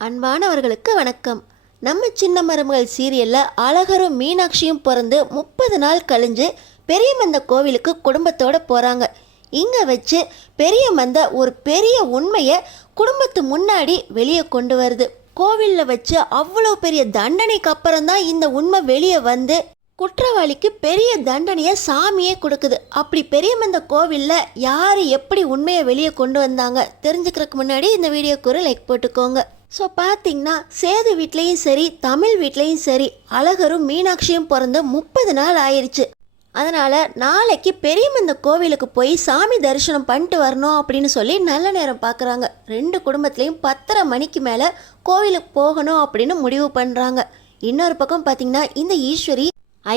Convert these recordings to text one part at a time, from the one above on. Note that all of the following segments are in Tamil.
அன்பானவர்களுக்கு வணக்கம். நம்ம சின்ன மருமகள் சீரியலில் அழகரும் மீனாட்சியும் பிறந்து 30 நாள் கழிஞ்சு பெரியமந்த கோவிலுக்கு குடும்பத்தோடு போகிறாங்க. இங்கே வச்சு பெரியமந்த ஒரு பெரிய உண்மையை குடும்பத்து முன்னாடி வெளியே கொண்டு வருது. கோவிலில் வச்சு அவ்வளோ பெரிய தண்டனைக்கு அப்புறம்தான் இந்த உண்மை வெளியே வந்து குற்றவாளிக்கு பெரிய தண்டனையை சாமியே கொடுக்குது. அப்படி பெரியமந்த கோவிலில் யார் எப்படி உண்மையை வெளியே கொண்டு வந்தாங்க தெரிஞ்சுக்கிறதுக்கு முன்னாடி இந்த வீடியோக்கு ஒரு லைக் போட்டுக்கோங்க. ஸோ பார்த்தீங்கன்னா சேது வீட்லேயும் சரி தமிழ் வீட்லேயும் சரி அழகரும் மீனாட்சியும் பிறந்து 30 நாள் ஆயிடுச்சு. அதனால் நாளைக்கு பெரியமந்த கோவிலுக்கு போய் சாமி தரிசனம் பண்ணிட்டு வரணும் அப்படின்னு சொல்லி நல்ல நேரம் பார்க்குறாங்க. 2 குடும்பத்துலேயும் 10:30 மணிக்கு மேலே கோவிலுக்கு போகணும் அப்படின்னு முடிவு பண்ணுறாங்க. இன்னொரு பக்கம் பார்த்தீங்கன்னா இந்த ஈஸ்வரி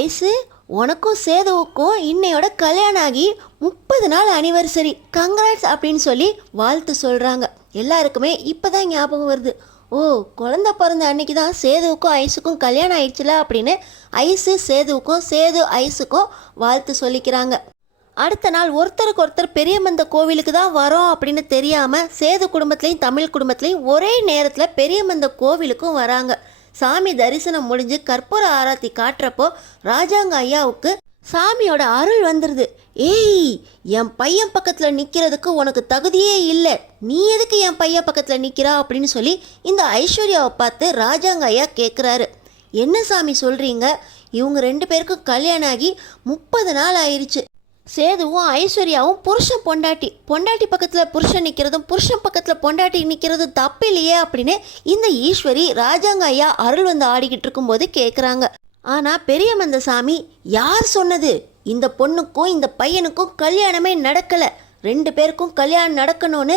ஐசு உனக்கும் சேதுவுக்கும் இன்னையோட கல்யாணம் ஆகி 30 நாள் அனிவர்சரி கங்க்ராட்ஸ் அப்படின்னு சொல்லி வாழ்த்து சொல்கிறாங்க. எல்லாருக்குமே இப்போ தான் ஞாபகம் வருது, ஓ குழந்தை பிறந்த அன்னைக்கு தான் சேதுவுக்கும் ஐஸுக்கும் கல்யாணம் ஆயிடுச்சுல அப்படின்னு ஐஸு சேதுவுக்கும் சேது ஐஸுக்கும் வாழ்த்து சொல்லிக்கிறாங்க. அடுத்த நாள் ஒருத்தருக்கு ஒருத்தர் பெரியமந்த கோவிலுக்கு தான் வரோம் அப்படின்னு தெரியாமல் சேது குடும்பத்துலேயும் தமிழ் குடும்பத்துலேயும் ஒரே நேரத்தில் பெரியமந்த கோவிலுக்கும் வராங்க. சாமி தரிசனம் முடிஞ்சு கற்பூர ஆராத்தி காட்டுறப்போ ராஜாங்க ஐயாவுக்கு சாமியோட அருள் வந்துடுது. ஏய், என் பையன் பக்கத்தில் நிற்கிறதுக்கு உனக்கு தகுதியே இல்லை, நீ எதுக்கு என் பையன் பக்கத்தில் நிற்கிறா அப்படின்னு சொல்லி இந்த ஐஸ்வர்யாவை பார்த்து ராஜாங்க ஐயா கேட்குறாரு. என்ன சாமி சொல்கிறீங்க, இவங்க 2 பேருக்கும் கல்யாணம் ஆகி 30 நாள் ஆயிடுச்சு. சேதுவும் ஐஸ்வர்யாவும் புருஷன் பொண்டாட்டி பக்கத்தில் புருஷன் நிற்கிறதும் புருஷன் பக்கத்தில் பொண்டாட்டி நிற்கிறதும் தப்பு இல்லையே அப்படின்னு இந்த ஈஸ்வரி ராஜாங்க ஐயா அருள் வந்து ஆடிக்கிட்டு இருக்கும்போது கேட்குறாங்க. ஆனால் பெரியமந்த சாமி யார் சொன்னது, இந்த பொண்ணுக்கும் இந்த பையனுக்கும் கல்யாணமே நடக்கலை, 2 பேருக்கும் கல்யாணம் நடக்கணும்னு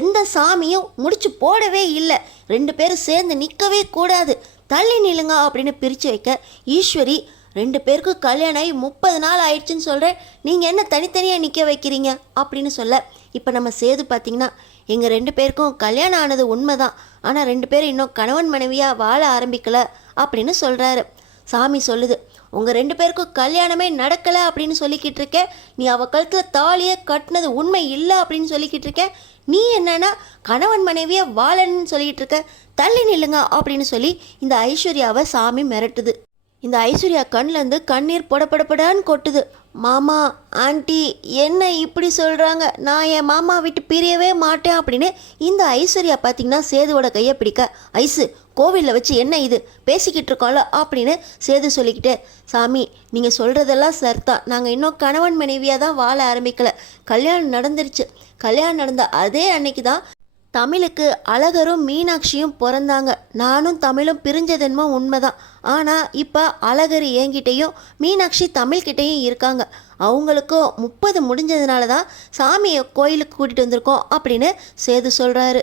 எந்த சாமியும் முடிச்சு போடவே இல்லை, 2 பேரும் சேர்ந்து நிற்கவே கூடாது, தள்ளி நில்லுங்க அப்படின்னு பிரித்து வைக்க ஈஸ்வரி 2 பேருக்கும் கல்யாணம் ஆகி 30 நாள் ஆயிடுச்சுன்னு சொல்கிறேன், நீங்கள் என்ன தனித்தனியாக நிற்க வைக்கிறீங்க அப்படின்னு சொல்ல, இப்போ நம்ம சேது பார்த்திங்கன்னா எங்கள் 2 பேருக்கும் கல்யாணம் ஆனது உண்மை தான், ஆனால் 2 பேரும் இன்னும் கணவன் மனைவியாக வாழ ஆரம்பிக்கலை அப்படின்னு சொல்கிறாரு. சாமி சொல்லுது, உங்கள் 2 பேருக்கும் கல்யாணமே நடக்கலை அப்படின்னு சொல்லிக்கிட்டு இருக்க, நீ அவள் கழுத்தில் தாலியை கட்டினது உண்மை இல்லை அப்படின்னு சொல்லிக்கிட்டு இருக்க, நீ என்னன்னா கணவன் மனைவியாக வாழன்னு சொல்லிக்கிட்டு இருக்க, தள்ளி நில்லுங்க அப்படின்னு சொல்லி இந்த ஐஸ்வர்யாவை சாமி மிரட்டுது. இந்த ஐஸ்வர்யா கண்ணிலேருந்து கண்ணீர் பொடப்படப்படான்னு கொட்டுது. மாமா ஆண்டி என்ன இப்படி சொல்கிறாங்க, நான் என் மாமா விட்டு பிரியவே மாட்டேன் அப்படின்னு இந்த ஐஸ்வர்யா பார்த்திங்கன்னா சேதுவோட கையை பிடிக்க, ஐசு கோவிலில் வச்சு என்ன இது பேசிக்கிட்டு இருக்கோம்ல அப்படின்னு சேது சொல்லிக்கிட்டே, சாமி நீங்கள் சொல்கிறதெல்லாம் சரிதான், நாங்கள் இன்னும் கணவன் மனைவியாக தான் வாழ ஆரம்பிக்கலை, கல்யாணம் நடந்துருச்சு, கல்யாணம் நடந்த அதே அன்னைக்கு தான் தமிழுக்கு அழகரும் மீனாட்சியும் பிறந்தாங்க, நானும் தமிழும் பிரிஞ்சதென்மோ உண்மைதான், ஆனால் இப்போ அழகர் என்கிட்டையும் மீனாட்சி தமிழ்கிட்டையும் இருக்காங்க, அவங்களுக்கும் 30 முடிஞ்சதுனால தான் சாமியை கோயிலுக்கு கூட்டிகிட்டு வந்திருக்கோம் அப்படின்னு சேது சொல்கிறாரு.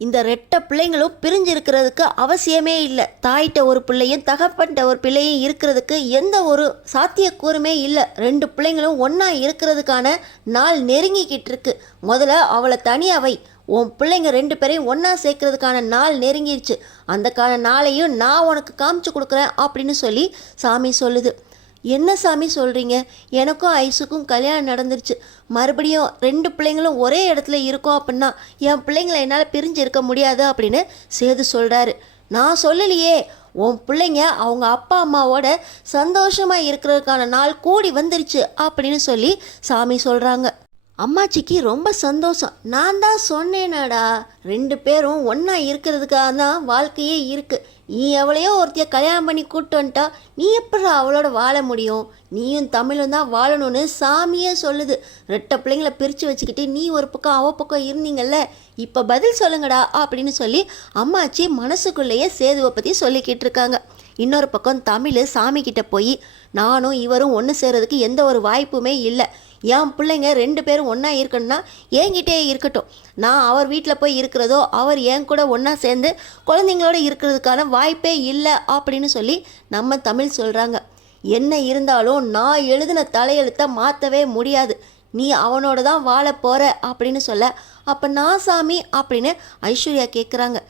இந்த 2 பிள்ளைங்களும் பிரிஞ்சிருக்கிறதுக்கு அவசியமே இல்லை, தாயிட்ட ஒரு பிள்ளையும் தகப்பன்ட்ட ஒரு பிள்ளையும் இருக்கிறதுக்கு எந்த ஒரு சாத்தியக்கூறுமே இல்லை, 2 பிள்ளைங்களும் ஒன்றா இருக்கிறதுக்கான நாள் நெருங்கிக்கிட்டு இருக்கு, முதல்ல அவளை தனியாக வை, உன் பிள்ளைங்க 2 பேரையும் ஒன்றா சேர்க்கறதுக்கான நாள் நெருங்கிடுச்சு, அந்தக்கான நாளையும் நான் உனக்கு காமிச்சு கொடுக்குறேன் அப்படின்னு சொல்லி சாமி சொல்லுது. என்ன சாமி சொல்கிறீங்க, எனக்கும் ஐஸுக்கும் கல்யாணம் நடந்துருச்சு, மறுபடியும் 2 பிள்ளைங்களும் ஒரே இடத்துல இருக்கோம் அப்படின்னா என் பிள்ளைங்களை என்னால் பிரிஞ்சு இருக்க முடியாது அப்படின்னு சேது சொல்கிறாரு. நான் சொல்லலையே, உன் பிள்ளைங்க அவங்க அப்பா அம்மாவோட சந்தோஷமாக இருக்கிறதுக்கான நாள் கூடி வந்துருச்சு அப்படின்னு சொல்லி சாமி சொல்கிறாங்க. அம்மாச்சிக்கு ரொம்ப சந்தோஷம், நான் தான் சொன்னேனாடா 2 பேரும் ஒன்றா இருக்கிறதுக்காக தான் வாழ்க்கையே இருக்குது, நீ எவ்வளையோ ஒருத்தைய கல்யாணம் பண்ணி கூப்பிட்டு வந்துட்டா நீ எப்படி அவளோட வாழ முடியும், நீயும் தமிழும் தான் வாழணும்னு சாமியே சொல்லுது, 2 பிள்ளைங்களை பிரித்து வச்சுக்கிட்டு நீ ஒரு பக்கம் அவ பக்கம் இருந்தீங்கல்ல, இப்போ பதில் சொல்லுங்கடா அப்படின்னு சொல்லி அம்மாச்சி மனசுக்குள்ளேயே சேதுவை பற்றி சொல்லிக்கிட்டு இருக்காங்க. இன்னொரு பக்கம் தமிழ் சாமிக்கிட்ட போய் நானும் இவரும் ஒன்று சேர்றதுக்கு எந்த ஒரு வாய்ப்புமே இல்லை, என் பிள்ளைங்க 2 பேரும் ஒன்றா இருக்கணும்னா என்கிட்டே இருக்கட்டும், நான் அவர் வீட்டில் போய் இருக்கிறதோ அவர் என் கூட ஒன்றா சேர்ந்து குழந்தைங்களோட இருக்கிறதுக்கான வாய்ப்பே இல்லை அப்படின்னு சொல்லி நம்ம தமிழ் சொல்கிறாங்க. என்ன இருந்தாலும் நான் எழுதின தலையெழுத்தை மாற்றவே முடியாது, நீ அவனோட தான் வாழ போகிற அப்படின்னு சொல்ல, அப்போ நான் சாமி அப்படின்னு ஐஸ்வர்யா கேட்குறாங்க.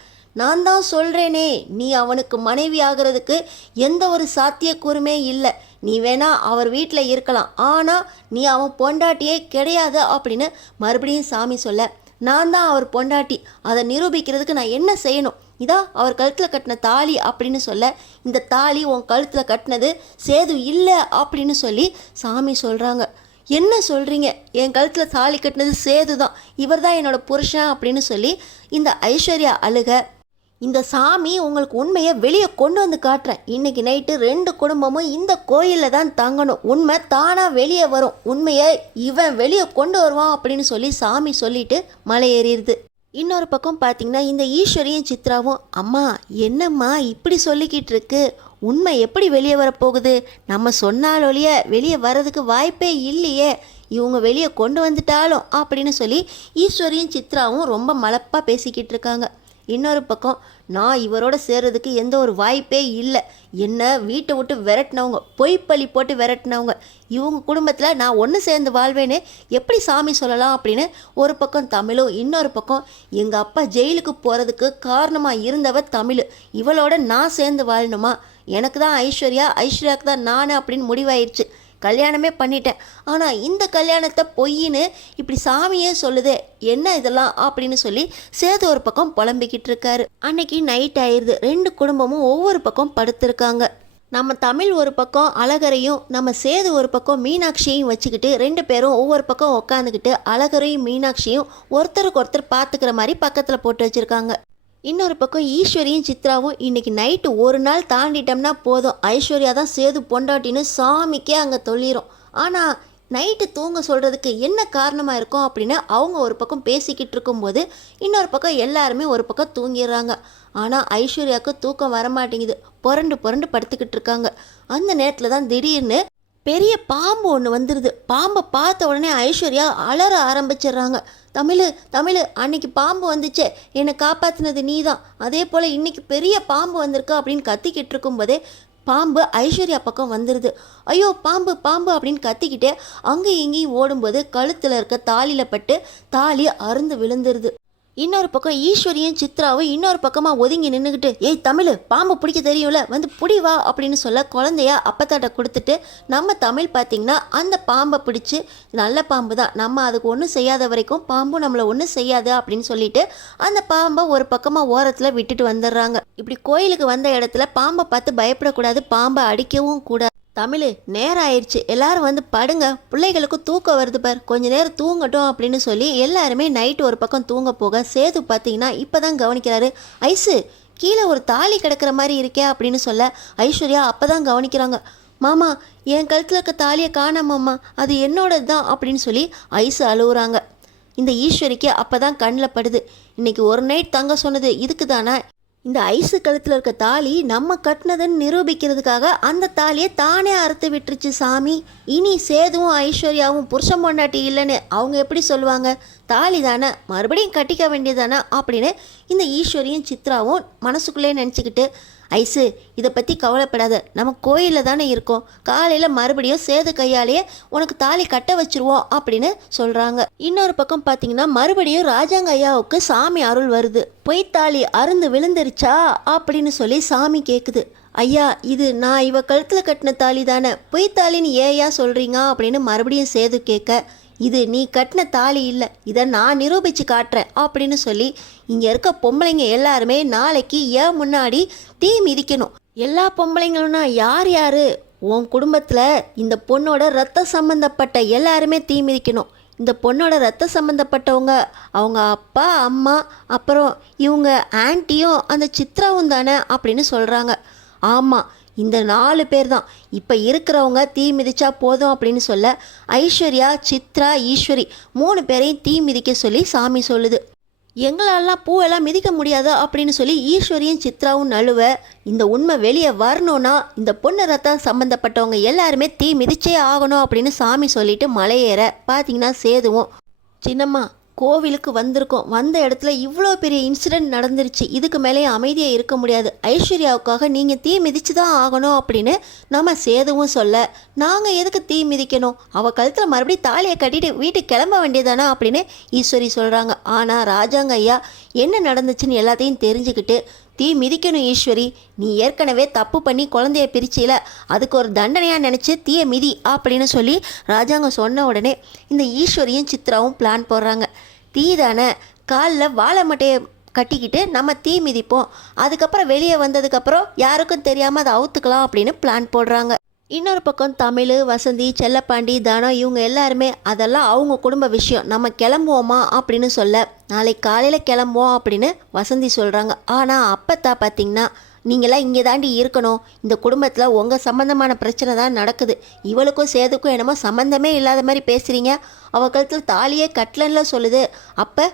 நான் தான் சொல்கிறேனே, நீ அவனுக்கு மனைவி ஆகிறதுக்கு எந்த ஒரு சாத்தியக்கூறுமே இல்லை, நீ வேணா அவர் வீட்டில் இருக்கலாம், ஆனால் நீ அவன் பொண்டாட்டியே கிடையாது அப்படின்னு மறுபடியும் சாமி சொல்ல, நான் தான் அவர் பொண்டாட்டி, அதை நிரூபிக்கிறதுக்கு நான் என்ன செய்யணும், இதா அவர் கழுத்தில் கட்டின தாலி அப்படின்னு சொல்ல, இந்த தாலி உன் கழுத்தில் கட்டினது சேது இல்லை அப்படின்னு சொல்லி சாமி சொல்கிறாங்க. என்ன சொல்கிறீங்க? என் கழுத்தில் தாலி கட்டினது சேது தான், இவர் தான் என்னோடய புருஷன் அப்படின்னு சொல்லி இந்த ஐஸ்வர்யா அழுக. இந்த சாமி உங்களுக்கு உண்மையை வெளியே கொண்டு வந்து காட்டுறேன். இன்றைக்கி நைட்டு 2 குடும்பமும் இந்த கோயிலில் தான் தங்கணும். உண்மை தானாக வெளியே வரும். உண்மையை இவன் வெளியே கொண்டு வருவான் அப்படின்னு சொல்லி சாமி சொல்லிட்டு மலை ஏறிடுது. இன்னொரு பக்கம் பார்த்திங்கன்னா இந்த ஈஸ்வரியும் சித்ராவும், அம்மா என்னம்மா இப்படி சொல்லிக்கிட்டு இருக்கு, உண்மை எப்படி வெளியே வரப்போகுது? நம்ம சொன்னாலொழிய வெளியே வர்றதுக்கு வாய்ப்பே இல்லையே, இவங்க வெளியே கொண்டு வந்துட்டாலும் அப்படின்னு சொல்லி ஈஸ்வரியும் சித்ராவும் ரொம்ப மலப்பாக பேசிக்கிட்டு இருக்காங்க. இன்னொரு பக்கம், நான் இவரோட சேர்றதுக்கு எந்த ஒரு வாய்ப்பே இல்லை, என்ன வீட்டை விட்டு விரட்டினவங்க, பொய்ப்பள்ளி போட்டு விரட்டினவங்க, இவங்க குடும்பத்தில் நான் ஒன்று சேர்ந்து வாழ்வேன்னு எப்படி சாமி சொல்லலாம் அப்படின்னு ஒரு பக்கம் தமிழும், இன்னொரு பக்கம் எங்கள் அப்பா ஜெயிலுக்கு போகிறதுக்கு காரணமாக இருந்தவ தமிழ், இவளோட நான் சேர்ந்து வாழணுமா, எனக்கு தான் ஐஸ்வர்யாவுக்கு தான் நான் அப்படின்னு முடிவாயிடுச்சு, கல்யாணமே பண்ணிட்டேன், ஆனால் இந்த கல்யாணத்தை பொய்ன்னு இப்படி சாமியே சொல்லுதே, என்ன இதெல்லாம் அப்படின்னு சொல்லி சேது ஒரு பக்கம் புலம்பிக்கிட்டு இருக்காரு. அன்னைக்கு நைட் ஆயிடுது. 2 குடும்பமும் ஒவ்வொரு பக்கம் படுத்திருக்காங்க. நம்ம தமிழ் ஒரு பக்கம் அழகரையும், நம்ம சேது ஒரு பக்கம் மீனாட்சியையும் வச்சுக்கிட்டு 2 பேரும் ஒவ்வொரு பக்கம் உட்காந்துக்கிட்டு அழகரையும் மீனாட்சியும் ஒருத்தருக்கு ஒருத்தர் பார்த்துக்கிற மாதிரி பக்கத்தில் போட்டு வச்சுருக்காங்க. இன்னொரு பக்கம் ஈஸ்வரியும் சித்ராவும், இன்றைக்கி நைட்டு ஒரு நாள் தாண்டிட்டோம்னா போதும், ஐஸ்வர்யா தான் சேது பொண்டாட்டின்னு சாமிக்கே அங்கே சொல்லிடும். ஆனால் நைட்டு தூங்க சொல்கிறதுக்கு என்ன காரணமாக இருக்கும் அப்படின்னு அவங்க ஒரு பக்கம் பேசிக்கிட்டு இருக்கும்போது இன்னொரு பக்கம் எல்லாருமே ஒரு பக்கம் தூங்கிடுறாங்க. ஆனால் ஐஸ்வர்யாவுக்கு தூக்கம் வரமாட்டேங்குது, புரண்டு புரண்டு படுத்துக்கிட்டு இருக்காங்க. அந்த நேரத்தில் தான் திடீர்னு பெரிய பாம்பு ஒன்று வந்துடுது. பாம்பை பார்த்த உடனே ஐஸ்வர்யா அலற ஆரம்பிச்சிடுறாங்க. தமிழ் அன்னைக்கு பாம்பு வந்துச்சே, என்னை காப்பாற்றினது நீ தான், அதே போல் இன்றைக்கி பெரிய பாம்பு வந்திருக்கா அப்படின்னு கத்திக்கிட்டு இருக்கும்போதே பாம்பு ஐஸ்வர்யா பக்கம் வந்துடுது. ஐயோ பாம்பு பாம்பு அப்படின்னு கத்திக்கிட்டே அங்கேயும் இங்கேயும் ஓடும்போது கழுத்தில் இருக்க தாலியில் பட்டு தாலி அறுந்து விழுந்துருது. இன்னொரு பக்கம் ஈஸ்வரியும் சித்ராவும் இன்னொரு பக்கமாக ஒதுங்கி நின்றுக்கிட்டு, ஏய் தமிழ் பாம்பு பிடிக்க தெரியும்ல, வந்து புடி வா அப்படின்னு சொல்ல குழந்தையா அப்பத்தாட்ட கொடுத்துட்டு நம்ம தமிழ் பார்த்திங்கன்னா அந்த பாம்பை பிடிச்சி, நல்ல பாம்பு தான், நம்ம அதுக்கு ஒன்றும் செய்யாத வரைக்கும் பாம்பும் நம்மளை ஒன்றும் செய்யாது அப்படின்னு சொல்லிட்டு அந்த பாம்பை ஒரு பக்கமாக ஓரத்தில் விட்டுட்டு வந்துடுறாங்க. இப்படி கோயிலுக்கு வந்த இடத்துல பாம்பை பார்த்து பயப்படக்கூடாது, பாம்பை அடிக்கவும் கூடாது. தமிழ் நேரம் ஆயிடுச்சு, எல்லாரும் வந்து படுங்க, பிள்ளைகளுக்கு தூக்கம் வருது பார், கொஞ்ச நேரம் தூங்கட்டும் அப்படின்னு சொல்லி எல்லாருமே நைட்டு ஒரு பக்கம் தூங்க போக சேது பார்த்தீங்கன்னா இப்போ தான் கவனிக்கிறாரு. ஐஸு கீழே ஒரு தாலி கிடக்கிற மாதிரி இருக்கே அப்படின்னு சொல்ல ஐஸ்வர்யா அப்போ தான் கவனிக்கிறாங்க. மாமா என் கழுத்தில் இருக்க தாலியை காணாமம்மா, அது என்னோடது தான் அப்படின்னு சொல்லி ஐஸு அழுகுறாங்க. இந்த ஈஸ்வரிக்கு அப்போ தான் கண்ணில் படுது, இன்றைக்கி ஒரு நைட் தங்க சொன்னது இதுக்கு தானே, இந்த ஐஸு கழுத்தில் இருக்க தாலி நம்ம கட்டினதுன்னு நிரூபிக்கிறதுக்காக அந்த தாலியை தானே அறுத்து விட்டுருச்சு சாமி. இனி சேதுவும் ஐஸ்வர்யாவும் புருஷன் பொண்டாட்டி இல்லைன்னு அவங்க எப்படி சொல்லுவாங்க, தாலி தானே மறுபடியும் கட்டிக்க வேண்டியதானே அப்படின்னு இந்த ஈஸ்வரியும் சித்ராவும் மனசுக்குள்ளே நினச்சிக்கிட்டு, ஐஸு இதை பற்றி கவலைப்படாத, நம்ம கோயிலில் தானே இருக்கோம், காலையில் மறுபடியும் சேது கையாலேயே உனக்கு தாலி கட்ட வச்சுருவோம் அப்படின்னு சொல்கிறாங்க. இன்னொரு பக்கம் பார்த்தீங்கன்னா மறுபடியும் ராஜாங்க ஐயாவுக்கு சாமி அருள் வருது. பொய்த்தாலி அருந்து விழுந்துருச்சா அப்படின்னு சொல்லி சாமி கேட்குது. ஐயா இது நான் இவ கழுத்தில் கட்டின தாலி தானே, பொய்த்தாலின்னு ஏயா சொல்கிறீங்க அப்படின்னு மறுபடியும் சேது கேட்க, இது நீ கட்டின தாலி இல்லை, இதை நான் நிரூபித்து காட்டுறேன் அப்படின்னு சொல்லி இங்கே இருக்க பொம்பளைங்க எல்லாருமே நாளைக்கு ஏன் முன்னாடி தீ மிதிக்கணும். எல்லா பொம்பளைங்களும்னா யார் யார், உன் குடும்பத்தில் இந்த பொண்ணோட ரத்த சம்மந்தப்பட்ட எல்லாருமே தீ மிதிக்கணும். இந்த பொண்ணோட ரத்த சம்மந்தப்பட்டவங்க அவங்க அப்பா அம்மா அப்புறம் இவங்க ஆன்ட்டியும் அந்த சித்ராவும் தானே அப்படின்னு சொல்கிறாங்க. ஆமாம் இந்த 4 பேர் தான் இப்போ இருக்கிறவங்க தீ மிதிச்சா போதும் அப்படின்னு சொல்ல ஐஸ்வர்யா சித்ரா ஈஸ்வரி 3 பேரையும் தீ மிதிக்க சொல்லி சாமி சொல்லுது. எங்களாலாம் பூவெல்லாம் மிதிக்க முடியாது அப்படின்னு சொல்லி ஈஸ்வரியும் சித்ராவும் நழுவ, இந்த உண்மை வெளியே வரணும்னா இந்த பொண்ணு ரத்தம் சம்மந்தப்பட்டவங்க எல்லாருமே தீ மிதிச்சே ஆகணும் அப்படின்னு சாமி சொல்லிட்டு மலையேற பார்த்தீங்கன்னா சேதுவும், சின்னம்மா கோவிலுக்கு வந்திருக்கோம், வந்த இடத்துல இவ்வளோ பெரிய இன்சிடெண்ட் நடந்துருச்சு, இதுக்கு மேலே அமைதியாக இருக்க முடியாது, ஐஸ்வர்யாவுக்காக நீங்கள் தீ மிதிச்சு தான் ஆகணும் அப்படின்னு நம்ம சேதுவும் சொல்ல, நாங்கள் எதுக்கு தீ மிதிக்கணும், அவள் கழுத்தில் மறுபடியும் தாலியை கட்டிட்டு வீட்டுக்கு கிளம்ப வேண்டியதானா அப்படின்னு ஈஸ்வரி சொல்கிறாங்க. ஆனால் ராஜாங்க ஐயா என்ன நடந்துச்சுன்னு எல்லாத்தையும் தெரிஞ்சுக்கிட்டு, தீ மிதிக்கணும் ஈஸ்வரி, நீ ஏற்கனவே தப்பு பண்ணி குழந்தைய பிரிச்சில, அதுக்கு ஒரு தண்டனையாக நினச்சி தீயை மிதி அப்படின்னு சொல்லி ராஜாங்க சொன்ன உடனே இந்த ஈஸ்வரியும் சித்ராவும் பிளான் போடுறாங்க. தீ தானே, காலில் வாழை மட்டையை கட்டிக்கிட்டு நம்ம தீ மிதிப்போம், அதுக்கப்புறம் வெளியே வந்ததுக்கப்புறம் யாருக்கும் தெரியாமல் அதை அவுத்துக்கலாம் அப்படின்னு பிளான் போடுறாங்க. இன்னொரு பக்கம் தமிழ், வசந்தி, செல்லப்பாண்டி, தனம் இவங்க எல்லாருமே அதெல்லாம் அவங்க குடும்ப விஷயம், நம்ம கிளம்புவோமா அப்படின்னு சொல்ல, நாளைக்கு காலையில் கிளம்புவோம் அப்படின்னு வசந்தி சொல்கிறாங்க. ஆனால் அப்பத்தா பார்த்திங்கன்னா, நீங்களாம் இங்கே தாண்டி இருக்கணும், இந்த குடும்பத்தில் உங்கள் சம்மந்தமான பிரச்சனை தான் நடக்குது, இவளுக்கும் சேதுக்கும் என்னமோ சம்மந்தமே இல்லாத மாதிரி பேசுகிறீங்க, அவள் கழுத்தில் தாலியே கட்டலன்னு சொல்லுது, அப்போ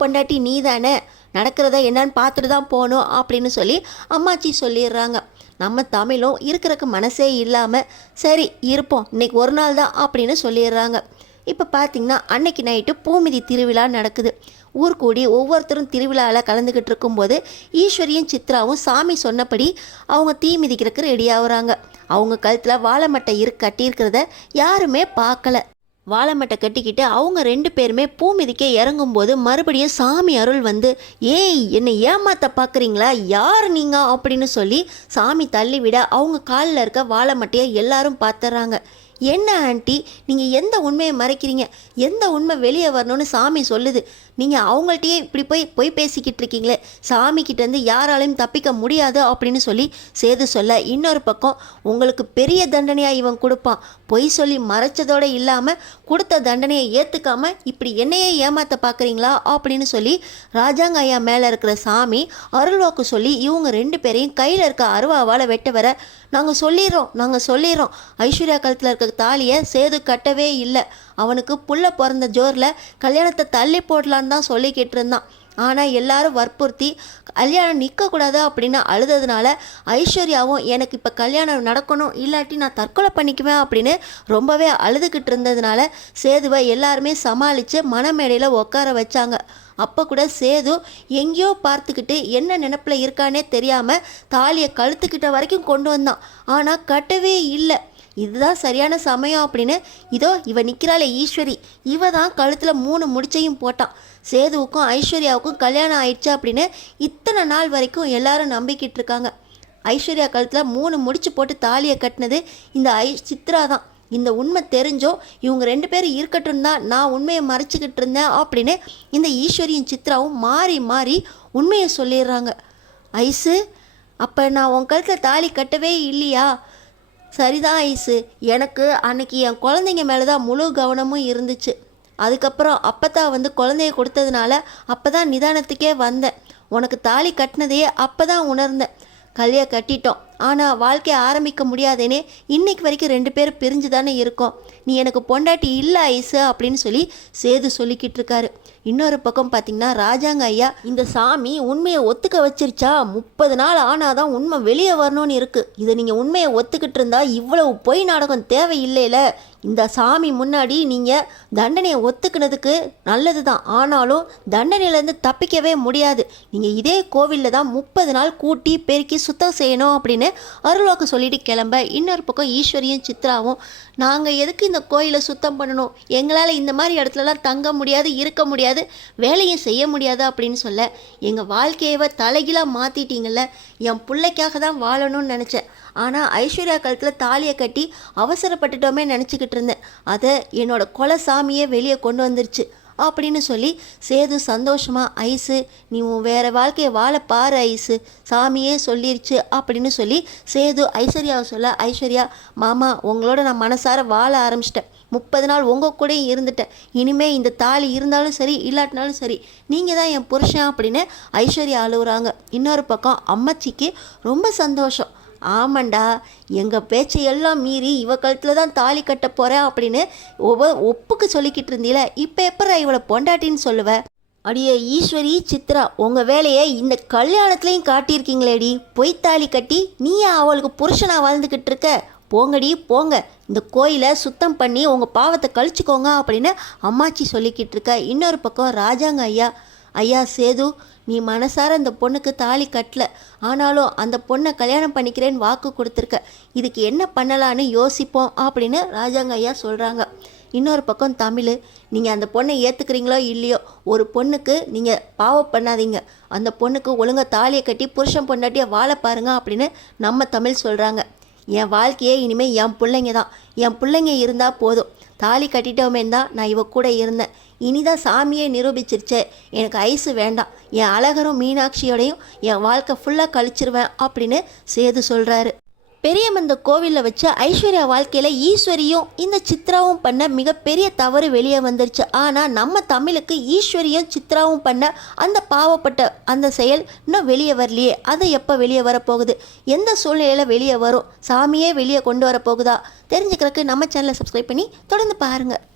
பொண்டாட்டி நீ தானே, நடக்கிறத என்னன்னு பார்த்துட்டு தான் போகணும் அப்படின்னு சொல்லி அம்மாச்சி சொல்லிடுறாங்க. நம்ம தமிழும் இருக்கிறக்கு மனசே இல்லாமல் சரி இருப்போம், இன்னைக்கு ஒரு நாள் தான் அப்படின்னு சொல்லிடுறாங்க. இப்போ பார்த்திங்கன்னா அன்னைக்கு நைட்டு பூமிதி திருவிழா நடக்குது. ஊர் கூடி ஒவ்வொருத்தரும் திருவிழாவில் கலந்துக்கிட்டு இருக்கும்போது ஈஸ்வரியும் சித்ராவும் சாமி சொன்னபடி அவங்க தீ மிதிக்கிறதுக்கு ரெடி ஆகுறாங்க. அவங்க கழுத்தில் வாழை மட்டை கட்டியிருக்கிறத யாருமே பார்க்கல. வாழை மட்டை கட்டிக்கிட்டு அவங்க 2 பேருமே பூ மிதிக்க இறங்கும்போது மறுபடியும் சாமி அருள் வந்து, ஏய் என்னை ஏமாத்த பார்க்குறீங்களா, யார் நீங்கள் அப்படின்னு சொல்லி சாமி தள்ளி விட அவங்க காலில் இருக்க வாழை மட்டையை எல்லாரும் பார்த்துறாங்க. என்ன ஆண்டி, நீங்கள் எந்த உண்மையை மறைக்கிறீங்க, எந்த உண்மை வெளியே வரணும்னு சாமி சொல்லுது, நீங்கள் அவங்கள்ட்டையே இப்படி போய் பேசிக்கிட்டு இருக்கீங்களே, சாமிக்கிட்டேருந்து யாராலையும் தப்பிக்க முடியாது அப்படின்னு சொல்லி சேது சொல்ல, இன்னொரு பக்கம் உங்களுக்கு பெரிய தண்டனையாக இவன் கொடுப்பான், பொய் சொல்லி மறைச்சதோடு இல்லாமல் கொடுத்த தண்டனையை ஏற்றுக்காமல் இப்படி என்னையே ஏமாற்ற பார்க்குறீங்களா அப்படின்னு சொல்லி ராஜாங்க ஐயா மேலே இருக்கிற சாமி அருள்வாக்கு சொல்லி இவங்க 2 பேரையும் கையில் இருக்க அருவாவால் வெட்ட வர, நாங்கள் சொல்லிடுறோம் ஐஸ்வர்யா கழுத்தில் இருக்க தாலியை சேது கட்டவே இல்லை, அவனுக்கு புள்ள பிறந்த ஜோரில் கல்யாணத்தை தள்ளி போடலான்னு தான் சொல்லிக்கிட்டு இருந்தான். ஆனால் எல்லாரும் வற்புறுத்தி கல்யாணம் நிற்கக்கூடாது அப்படின்னு அழுததுனால ஐஸ்வர்யாவும் எனக்கு இப்போ கல்யாணம் நடக்கணும், இல்லாட்டி நான் தற்கொலை பண்ணிக்குவேன் அப்படின்னு ரொம்பவே அழுதுகிட்டு இருந்ததுனால சேதுவை எல்லாருமே சமாளித்து மணமேடையில் உட்கார வச்சாங்க. அப்போ கூட சேது எங்கேயோ பார்த்துக்கிட்டு என்ன நினப்பில் இருக்கானே தெரியாமல் தாலியை கழுத்துக்கிட்ட வரைக்கும் கொண்டு வந்தான். ஆனால் கட்டவே இல்லை. இதுதான் சரியான சமயம் அப்படின்னு இதோ இவ நிற்கிறாளே ஈஸ்வரி, இவ தான் கழுத்தில் 3 முடிச்சையும் போட்டான். சேதுவுக்கும் ஐஸ்வர்யாவுக்கும் கல்யாணம் ஆயிடுச்சு அப்படின்னு இத்தனை நாள் வரைக்கும் எல்லாரும் நம்பிக்கிட்டு இருக்காங்க. ஐஸ்வர்யா கழுத்தில் 3 முடிச்சு போட்டு தாலியை கட்டினது இந்த சித்ரா தான். இந்த உண்மை தெரிஞ்சோ இவங்க 2 பேரும் இருக்கட்டும் தான் நான் உண்மையை மறைச்சிக்கிட்டு இருந்தேன் அப்படின்னு இந்த ஈஸ்வரியும் சித்ராவும் மாறி மாறி உண்மையை சொல்லிடுறாங்க. ஐசு, அப்போ நான் உன் கழுத்தில் தாலி கட்டவே இல்லையா? சரிதான் ஐசு, எனக்கு அன்னைக்கு என் குழந்தைங்க மேலே தான் முழு கவனமும் இருந்துச்சு. அதுக்கப்புறம் அப்பத்தான் வந்து குழந்தைய கொடுத்ததுனால அப்போ தான் நிதானத்துக்கே வந்தேன். உனக்கு தாலி கட்டினதையே அப்போ தான் உணர்ந்தேன். கல்யாணம் கட்டிட்டோம், ஆனால் வாழ்க்கையை ஆரம்பிக்க முடியாதேனே இன்னைக்கு வரைக்கும் 2 பேரும் பிரிஞ்சு தானே இருக்கோம். நீ எனக்கு பொண்டாட்டி இல்லை ஐசு அப்படின்னு சொல்லி சேது சொல்லிக்கிட்டு இருக்காரு. இன்னொரு பக்கம் பார்த்திங்கன்னா ராஜாங்க ஐயா, இந்த சாமி உண்மையை ஒத்துக்க வச்சிருச்சா, 30 நாள் ஆனாதான் உண்மை வெளியே வரணும்னு இருக்குது. இதை நீங்கள் உண்மையை ஒத்துக்கிட்டு இருந்தா இவ்வளவு பொய் நாடகம் தேவையில்லைல. இந்த சாமி முன்னாடி நீங்கள் தண்டனையை ஒத்துக்கினதுக்கு நல்லது தான், ஆனாலும் தண்டனையிலேருந்து தப்பிக்கவே முடியாது. நீங்கள் இதே கோவிலில் தான் 30 நாள் கூட்டி பெருக்கி சுத்தம் செய்யணும் அப்படின்னு அருள்வாக்கு சொல்லிட்டு கிளம்ப, இன்னொரு பக்கம் ஈஸ்வரியும் சித்ராவும் நாங்கள் எதுக்கு இந்த கோயிலை சுத்தம் பண்ணணும், எங்களால் இந்த மாதிரி இடத்துலலாம் தங்க முடியாது, இருக்க முடியாது, வேலையும் செய்ய முடியாது அப்படின்னு சொல்ல, எங்கள் வாழ்க்கையை தலைகீழாக மாற்றிட்டீங்கள்ல, என் பிள்ளைக்காக தான் வாழணும்னு நினச்சேன், ஆனால் ஐஸ்வர்யா கழுத்தில் தாலியை கட்டி அவசரப்பட்டுட்டோமே நினச்சிக்கிட்டு இருந்தேன், அதை என்னோட கொலை சாமியே வெளியே கொண்டு வந்துருச்சு அப்படின்னு சொல்லி சேது சந்தோஷமாக, ஐசு நீ உன் வேறு வாழ்க்கையை வாழ பாரு ஐசு, சாமியே சொல்லிருச்சு அப்படின்னு சொல்லி சேது ஐஸ்வர்யாவை சொல்ல, ஐஸ்வர்யா மாமா உங்களோட நான் மனசார வாழ ஆரம்பிச்சிட்டேன், 30 நாள் உங்கள் கூடயும் இருந்துட்டேன், இனிமேல் இந்த தாலி இருந்தாலும் சரி இல்லாட்டினாலும் சரி நீங்கள் தான் என் புருஷன் அப்படின்னு ஐஸ்வர்யா அழுகுறாங்க. இன்னொரு பக்கம் அம்மச்சிக்கு ரொம்ப சந்தோஷம். ஆமாண்டா, எங்கள் பேச்சையெல்லாம் மீறி இவ கழுத்தில் தான் தாலி கட்ட போகிறேன் அப்படின்னு ஒப்புக்கு சொல்லிக்கிட்டு இருந்தீல, இப்போ எப்போ இவளை பொண்டாட்டின்னு சொல்லுவ? அடியே ஈஸ்வரி சித்ரா, உங்கள் வேலையை இந்த கல்யாணத்துலேயும் காட்டியிருக்கீங்களேடி, பொய் தாலி கட்டி நீயா அவளுக்கு புருஷனாக வாழ்ந்துக்கிட்டு இருக்க, போங்கடி போங்க, இந்த கோயிலை சுத்தம் பண்ணி உங்கள் பாவத்தை கழிச்சுக்கோங்க அப்படின்னு அம்மாச்சி சொல்லிக்கிட்டு இருக்க. இன்னொரு பக்கம் ராஜாங்க ஐயா, ஐயா சேது நீ மனசார அந்த பொண்ணுக்கு தாலி கட்டல, ஆனாலும் அந்த பொண்ணை கல்யாணம் பண்ணிக்கிறேன்னு வாக்கு கொடுத்துருக்க, இதுக்கு என்ன பண்ணலான்னு யோசிப்போம் அப்படின்னு ராஜாங்க ஐயா சொல்கிறாங்க. இன்னொரு பக்கம் தமிழ், நீங்கள் அந்த பொண்ணை ஏற்றுக்கிறீங்களோ இல்லையோ, ஒரு பொண்ணுக்கு நீங்கள் பாவம் பண்ணாதீங்க, அந்த பொண்ணுக்கு ஒழுங்காக தாலியை கட்டி புருஷன் பொண்டாட்டியை வாழ பாருங்க அப்படின்னு நம்ம தமிழ் சொல்கிறாங்க. என் வாழ்க்கையே இனிமேல் என் பிள்ளைங்க தான், என் பிள்ளைங்க இருந்தால் போதும், தாலி கட்டிட்டோமே தான் நான் இவ கூட இருந்தேன், இனிதான் சாமியே நிரூபிச்சிருச்சே, எனக்கு ஐஸு வேண்டாம், என் அழகரும் மீனாட்சியோடையும் என் வாழ்க்கை ஃபுல்லாக கழிச்சிருவேன் அப்படின்னு சேது சொல்கிறாரு. பெரியமந்த கோவிலில் வச்ச ஐஸ்வர்யா வாழ்க்கையில் ஈஸ்வரியும் இந்த சித்ராவும் பண்ண மிகப்பெரிய தவறு வெளியே வந்துருச்சு. ஆனால் நம்ம தமிழுக்கு ஈஸ்வரியும் சித்ராவும் பண்ண அந்த பாவப்பட்ட அந்த செயல் இன்னும் வெளியே வரலையே. அது எப்போ வெளியே வரப்போகுது, எந்த சூழ்நிலையில் வெளியே வரும், சாமியே வெளியே கொண்டு வரப்போகுதா தெரிஞ்சுக்கிறதுக்கு நம்ம சேனலை சப்ஸ்கிரைப் பண்ணி தொடர்ந்து பாருங்கள்.